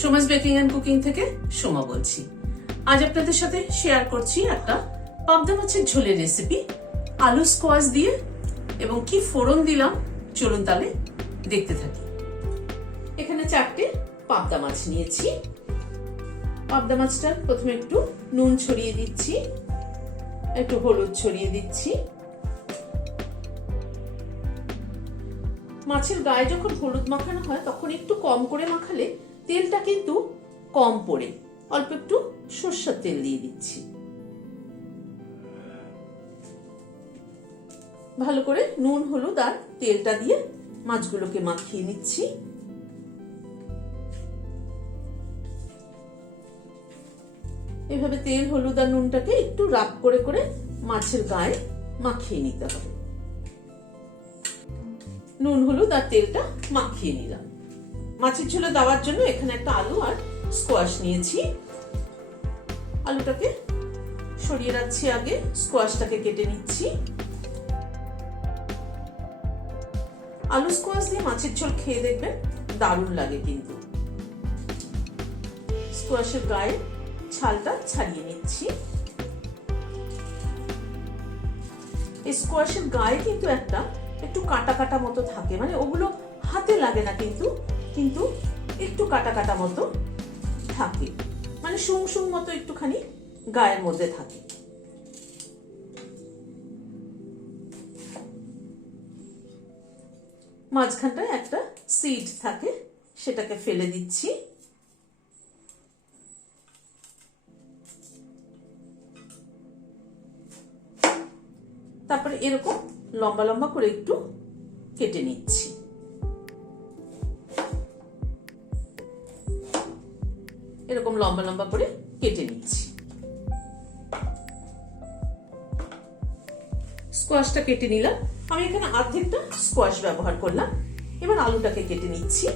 Soma's baking and cooking থেকে সোমা বলছি। আজ আপনাদের সাথে শেয়ার করছি একটা পাবদা মাছের ঝোলের রেসিপি আলু স্কোয়াশ দিয়ে, এবং কি ফোড়ন দিলাম, চলুন তাহলে দেখতে থাকি। এখানে চারটে পাবদা মাছ নিয়েছি। পাবদা মাছটা প্রথমে একটু নুন ছড়িয়ে দিচ্ছি, একটু হলুদ ছড়িয়ে দিচ্ছি। মাছের গায়ে যখন হলুদ মাখানো হয়, তখন একটু কম করে মাখালে তেলটা কিন্তু কম পড়ে। অল্প একটু সর্ষের তেল দিয়ে দিচ্ছি। ভালো করে নুন, হলুদ আর তেলটা দিয়ে মাছগুলোকে মাখিয়ে নিচ্ছি। এভাবে তেল, হলুদ আর নুনটাকে একটু রাগ করে করে মাছের গায়ে মাখিয়ে নিতে হবে। নুন, হলুদ আর তেলটা মাখিয়ে নিলাম। মাছের ঝোলে দেওয়ার জন্য এখানে একটা আলু আর স্কোয়াশ নিয়েছি। আলুটাকে সরিয়ে রাখছি আগে স্কোয়াশটাকে কেটে নিচ্ছি। আলু স্কোয়াশ দিয়ে মাছের ঝোল খেয়ে দেখবেন দারুণ লাগে কিন্তু। স্কোয়াশের গায়ে ছালটা ছাড়িয়ে নিচ্ছি। স্কোয়াশের গায়ে কিন্তু একটা একটু কাটা কাটা মতো থাকে মানে ওগুলো হাতে লাগে না কিন্তু কিন্তু একটু কাটা কাটা মতো থাকে। মানে সুং সুং মতো একটুখানি গায়ের মধ্যে থাকে। মাঝখানটায় একটা সিড থাকে, সেটাকে ফেলে দিচ্ছি। তারপরে এরকম লম্বা লম্বা করে একটু কেটে নিচ্ছি। এরকম লম্বা লম্বা করে কেটে নিচ্ছি। স্কোয়াশটা কেটে নিলাম। আমি এখানে অর্ধেকটা স্কোয়াশ ব্যবহার করলাম। এবার আলুটাকে কেটে নিচ্ছি।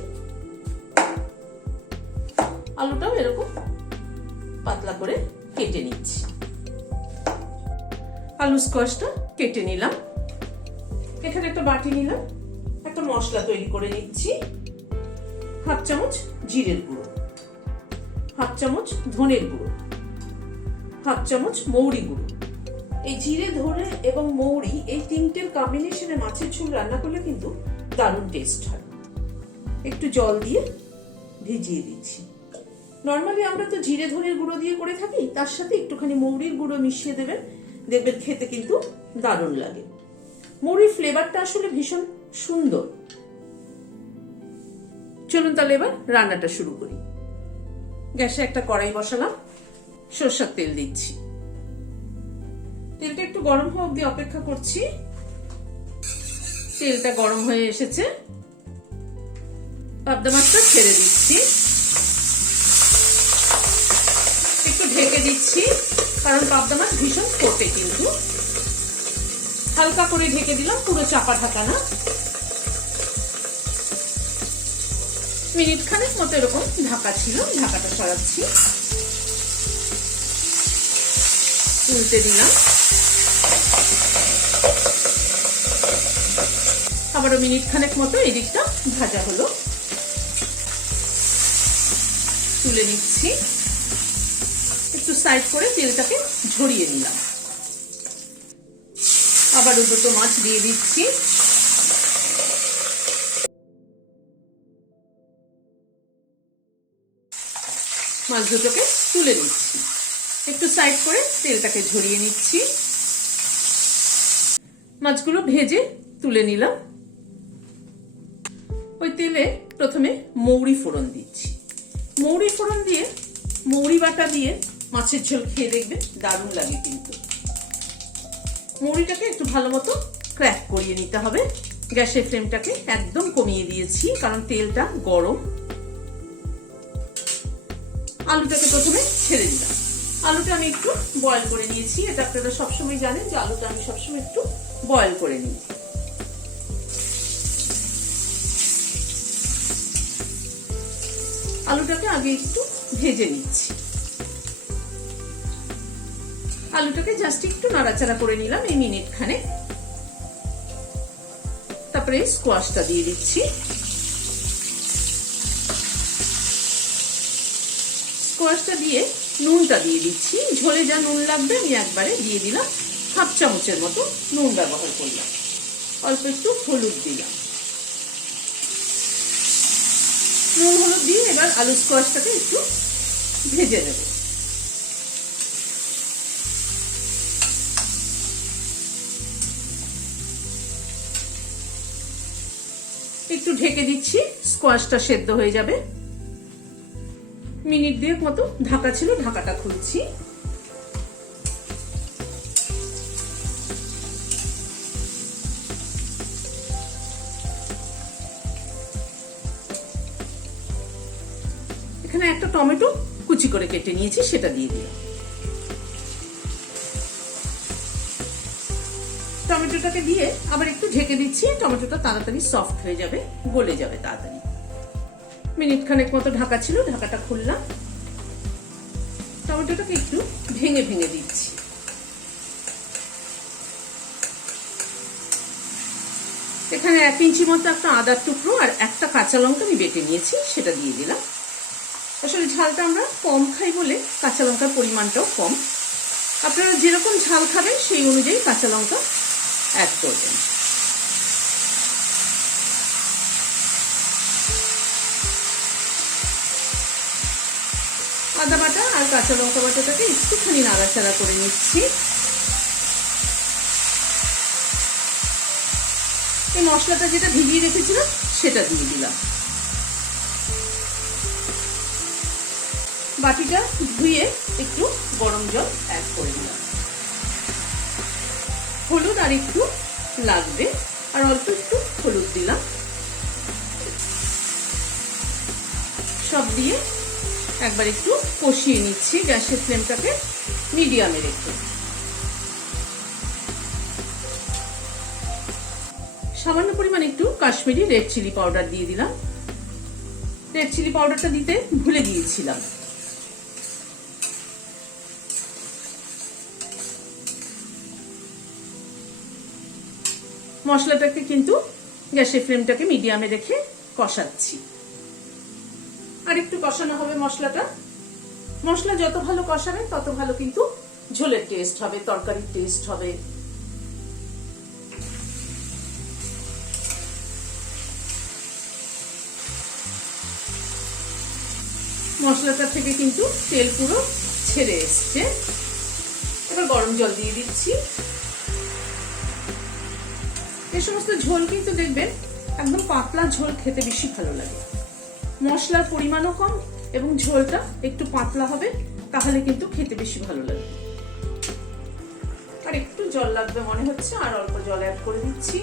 আলুটাও এরকম পাতলা করে কেটে নিচ্ছি। আলু স্কোয়াশটা কেটে নিলাম। এখানে একটা বাটি নিলাম। একটা মশলা তৈরি করে নিচ্ছি। হাফ চামচ জিরের গুঁড়ো। হাফ চামচ ধনের গুঁড়ো, হাফ চামচ মৌরি গুঁড়ো। এই জিরে, ধনে এবং মৌরি এই তিনটের কম্বিনেশনে মাছের ঝোল রান্না করলে কিন্তু দারুণ টেস্ট হয়। একটু জল দিয়ে ভিজিয়ে দিচ্ছি। নর্মালি আমরা তো জিরে, ধনের গুঁড়ো দিয়ে করে থাকি, তার সাথে একটুখানি মৌরির গুঁড়ো মিশিয়ে দেবেন, দেখবেন খেতে কিন্তু দারুণ লাগে। মৌরির ফ্লেভারটা আসলে ভীষণ সুন্দর। চলুন তাহলে এবার রান্নাটা শুরু করি। গ্যাসে একটা কড়াই বসালাম, সর্ষার তেল দিচ্ছি। তেলটা একটু গরম হওয়া অব্দি অপেক্ষা করছি। তেলটা গরম হয়ে এসেছে। পাবদা মাছটা ছেড়ে দিচ্ছি। একটু ঢেকে দিচ্ছি, কারণ পাবদা মাছ ভীষণ ফোটে কিন্তু। হালকা করে ঢেকে দিলাম, পুরো চাপা ঢাকা না। মিনিট খানেক মতো এরকম ঢাকা ছিল, ঢাকাটা সরাচ্ছি। তুলতে দিলাম। আবারও মিনিট খানেক মতো এদিকটা ভাজা হলো। তুলে নিচ্ছি। একটু সাইড করে তেলটাকে ঝরিয়ে নিলাম। আবারও দুটো মাছ দিয়ে দিচ্ছি। মাছ দুটোকে তুলে নিচ্ছি। একটু সাইড করে তেলটাকে ঝরিয়ে নিচ্ছি। মাছগুলো ভেজে তুলে নিলাম। ওই তেলে প্রথমে মৌরি ফোড়ন দিচ্ছি। মৌরি ফোড়ন দিয়ে, মৌরি বাটা দিয়ে মাছের ঝোল খেয়ে দেখবেন দারুণ লাগে কিন্তু। মৌরিটাকে একটু ভালো মতো ক্র্যাক করিয়ে নিতে হবে। গ্যাসের ফ্লেমটাকে একদম কমিয়ে দিয়েছি, কারণ তেলটা গরম। আলুটাকে প্রথমে ছেড়ে দিলাম। আলুটা আমি একটু বয়েল করে নিয়েছি। এটা আপনারা সবসময় জানেন যে আলুটা আমি সবসময় একটু বয়েল করে নিই। আলুটাকে আগে একটু ভেজে নিচ্ছি। আলুটাকে জাস্ট একটু নাড়াচাড়া করে নিলাম এই মিনিট খানে তারপরে স্কোয়াশটা দিয়ে দিচ্ছি। স্কোয়াশটা দিয়ে নুনটা দিয়ে দিচ্ছি। ঝোলে যা নুন লাগবে, আমি একবারে দিয়ে দিলাম। হাফ চামচের মতো নুন ব্যবহার করলাম। অল্প একটু হলুদ দিলাম। নুন হলুদ দিয়ে এবার আলু স্কোয়াশটাকে একটু ভেজে নেব। একটু ঢেকে দিচ্ছি, স্কোয়াশটা সেদ্ধ হয়ে যাবে। মিনিট দিয়ে মতো ঢাকা ছিল, ঢাকাটা খুলছি। এখানে একটা টমেটো কুচি করে কেটে নিয়েছি, সেটা দিয়ে দিলাম। টমেটোটাকে দিয়ে আবার একটু ঢেকে দিচ্ছি, টমেটোটা তাড়াতাড়ি সফট হয়ে যাবে, গলে যাবে তাড়াতাড়ি। মিনিট খানেক মতো ঢাকা ছিল, ঢাকাটা খুললাম। টমেটোটাকে একটু ভেঙে ভেঙে দিচ্ছি। এখানে এক ইঞ্চি মতো একটা আদার টুকরো আর একটা কাঁচা লঙ্কা আমি বেটে নিয়েছি, সেটা দিয়ে দিলাম। আসলে ঝালটা আমরা কম খাই বলে কাঁচা লঙ্কার পরিমাণটাও কম। আপনারা যেরকম ঝাল খাবেন সেই অনুযায়ী কাঁচা লঙ্কা অ্যাড করবেন। আদা বাটা আর কাঁচা লঙ্কা বাটাটাকে একটুখানি নাড়াচাড়া করে নিচ্ছি। এই মশলাটা যেটা ভিজিয়ে রেখেছিলাম, সেটা দিয়ে দিলাম। বাটিটা ধুয়ে একটু গরম জল অ্যাড করে দিলাম। হলুদ আর একটু লাগবে, আর অল্প একটু হলুদ দিলাম। সব দিয়ে একবার একটু কষিয়ে নিচ্ছি গ্যাসের ফ্লেমটাকে মিডিয়ামে রেখে। সামান্য পরিমাণ একটু কাশ্মীরি রেড চিলি পাউডার দিয়ে দিলাম। রেড চিলি পাউডারটা দিতে ভুলে গিয়েছিলাম। মশলাটাকে কিন্তু গ্যাসের ফ্লেমটাকে মিডিয়ামে রেখে কষাচ্ছি। আর একটু কষানো হবে মশলাটা। মশলা যত ভালো কষাবেন তত ভালো কিন্তু ঝোলের টেস্ট হবে, তরকারির টেস্ট হবে। মশলাটা থেকে কিন্তু তেল পুরো ছেড়ে এসছে। এবার গরম জল দিয়ে দিচ্ছি। এই সমস্ত ঝোল কিন্তু দেখবেন, একদম পাতলা ঝোল খেতে বেশি ভালো লাগে। মশলার পরিমাণও কম এবং ঝোলটা একটু পাতলা হবে, তাহলে কিন্তু খেতে বেশি ভালো লাগে আর একটু জল লাগবে মনে হচ্ছে, আর অল্প জল অ্যাড করে দিচ্ছি।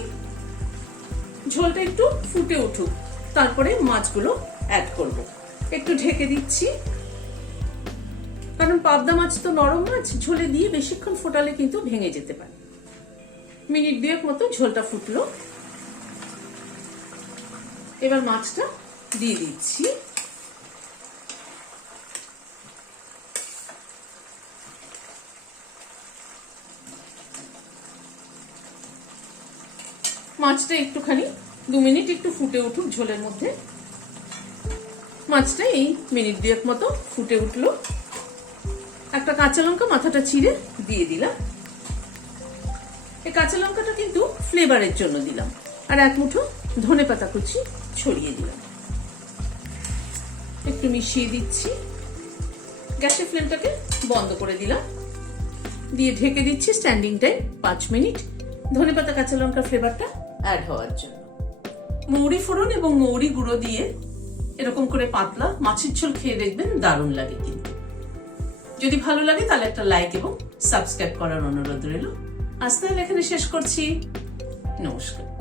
ঝোলটা একটু ফুটে উঠুক, তারপরে মাছগুলো অ্যাড করব। একটু ঢেকে দিচ্ছি। কারণ পাবদা মাছ তো নরম মাছ, ঝোলে দিয়ে বেশিক্ষণ ফোটালে কিন্তু ভেঙে যেতে পারে। মিনিট দুয়েক মতো ঝোলটা ফুটলো। এবার মাছটা দিয়ে দিচ্ছি। মাছটা একটুখানি, দু মিনিট একটু ফুটে উঠুক ঝোলের মধ্যে। মাছটা এই মিনিট দুয়েক মতো ফুটে উঠল। একটা কাঁচা লঙ্কা মাথাটা চিড়ে দিয়ে দিলাম। এই কাঁচা লঙ্কাটা কিন্তু ফ্লেভারের জন্য দিলাম। আর এক মুঠো ধনে পাতা কুচি ছড়িয়ে দিলাম। একটু মিশিয়ে দিচ্ছি। গ্যাসের ফ্লেমটাকে বন্ধ করে দিলাম। দিয়ে ঢেকে দিচ্ছি স্ট্যান্ডিং টাইম পাঁচ মিনিট। ধনে পাতা, কাঁচা লঙ্কার ফ্লেভারটা অ্যাড হওয়ার জন্য। মৌরি ফোড়ন এবং মৌরি গুঁড়ো দিয়ে এরকম করে পাতলা মাছের ঝোল খেয়ে দেখবেন দারুণ লাগে কিন্তু। যদি ভালো লাগে তাহলে একটা লাইক এবং সাবস্ক্রাইব করার অনুরোধ রইল। আজ তাহলে এখানে শেষ করছি। নমস্কার।